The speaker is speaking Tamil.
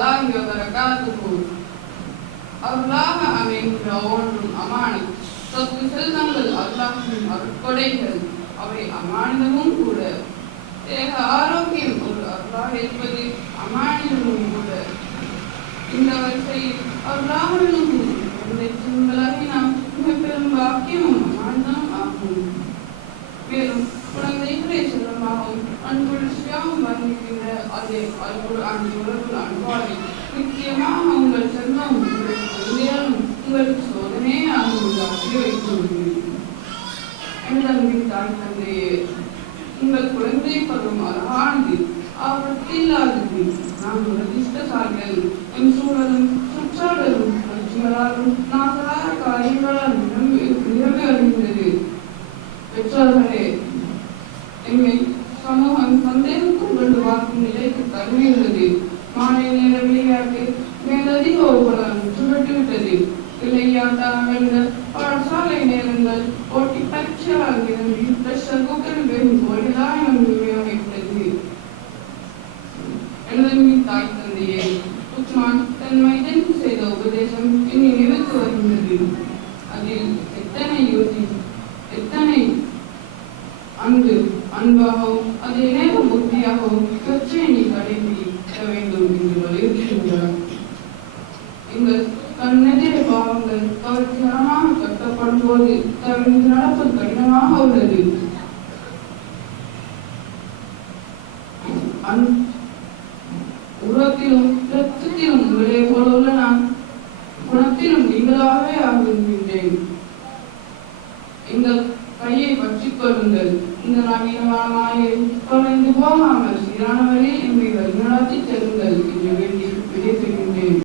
warahmatullahi wabarakatuh. அருளாக அமைகின்ற ஒன்றும் அமானித். சொத்து செல்வங்கள் அல்லாஹ்வின் அருட்கொடைகள், அவை அமானிதமும் கூட. தேக ஆரோக்கியம் ஒரு அருளாக இருப்பது அமானிதமும் கூட. இந்த வரிசையில் அருளாகவும் நாம் மிக பெரும் பாக்கியமும் அமானிதமும் ஆகும். மேலும் குழந்தைகளை செல்வமாகவும் அன்புடன் வர்ணிக்கின்ற அதே அல்குர்ஆன் உலகுல் அன்பாவை நிச்சயமாக உங்கள் செல்வம் உங்களுக்கு சோதனையாக உண்டாக்கி வைத்துள்ளது. எனது தாய் தந்தையே, உங்கள் குழந்தை பருவம் அழகானது, ஆபத்தில்லாதது. நாம் அதிர்ஷ்டசாலிகள். என் சூழலும் சுற்றாடலும் கட்சிகளாலும் நாசார காரியங்களால் நிரம்பி வருகின்றது. பெற்றோர்களே, எம்மை சமூகம் சந்தேகத்தில் கொண்டு பார்க்கும் நிலைக்கு தருவியுள்ளது. மாலை நேர விளையாட்டு மேலதிக ஒவ்வொரு சுழட்டிவிட்டது. விளையாட்டாங்கள், பாடசாலை நேரங்கள், போட்டி பரீட்சையால் நிரம்பி பிரஷர் குக்கர் வேகும் போலதான் வைத்தது. எனது தாய் தந்தையே, உஸ்மான் தன் மைதனுக்கு செய்த உபதேசம் என் நினைவுக்கு வருகின்றது. அதில் எத்தனை அன்பு அன்பாகவும் அதே நேரம் உறுதியாகவும் இவற்றை நீ கடைபிடிக்க வேண்டும் என்று வலியுறுத்துகிறார். எங்கள் கண்ணெதிரே பாவங்கள் கவர்ச்சிகரமாக கட்டப்படும் போது தவிர்த்து நடப்பது கடினமாக உள்ளது. உருவத்திலும் இரத்தத்திலும் உங்களே போல உள்ள நான் குணத்திலும் நீங்களாகவே ஆகின்றேன். எங்கள் கையை பற்றிக் கொள்ளுங்கள். இந்த நவீனமான மாயை தொலைந்து போகாமல் சீரான